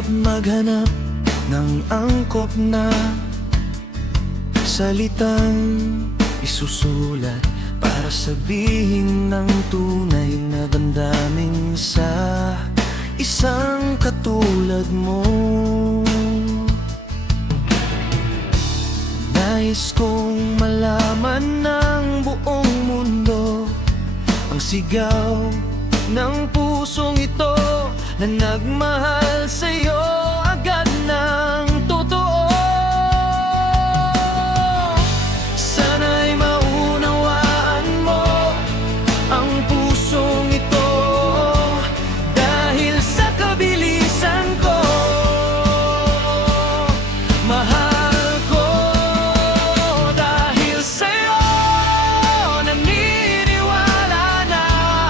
Mahirap maghanap ng angkop na salitang isusulat para sabihin ng tunay na damdamin sa isang katulad mo. Nais kong malaman ng buong mundo ang sigaw ng pusong ito na nagmahal sa'yo agad ng totoo. Sana'y maunawaan mo ang pusong ito, dahil sa kabilisan ko, mahal ko. Dahil sa'yo, naniniwala na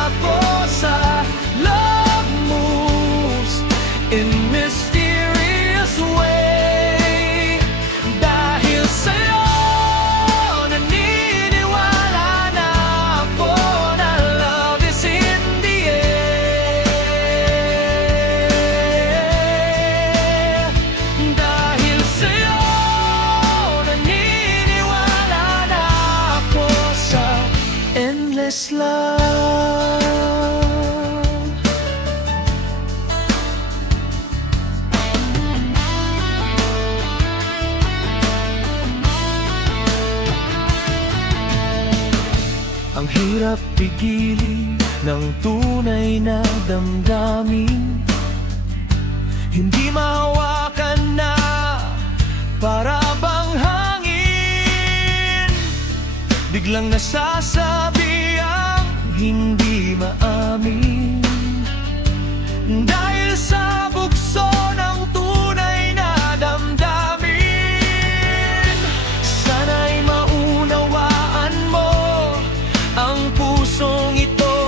ako sa love moves in mysterious way. Dahil sa'yo, naniniwala na ako na love is in the air. Dahil sa'yo, naniniwala na ako sa endless love. Ang hirap pigilin ng tunay na damdamin, hindi mahawakan na para bang hangin. Biglang nasasabi ang hindi maamin, dahil sa bugso ng tunay na damdamin. Sana'y maunawaan mo ang pusong ito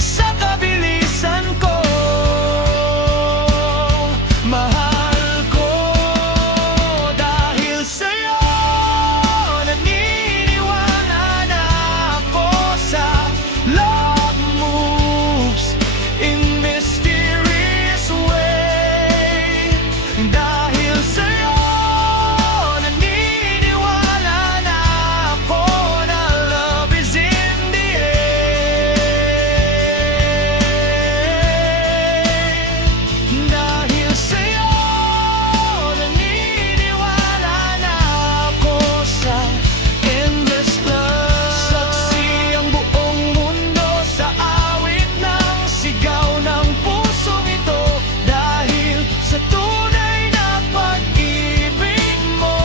sa kabilisan ko, mahal ko. Dahil sa'yo, naniniwala na ako sa love moves in mysterious way. Dahil sa'yo, naniniwala na ako na love is in the air. Dahil sa'yo, naniniwala na ako sa endless love. Saksi ang buong mundo sa awit ng sigaw ng pusong ito, dahil sa tunay na pag-ibig mo.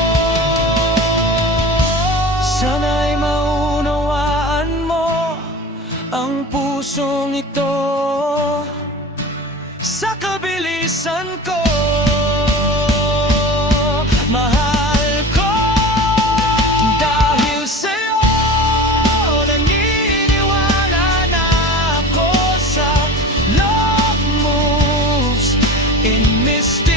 Sana'y maunawaan mo ang pusong ito sa kabilisan ko, mahal ko. Dahil sa'yo, naniniwala na ako sa love moves in mystery.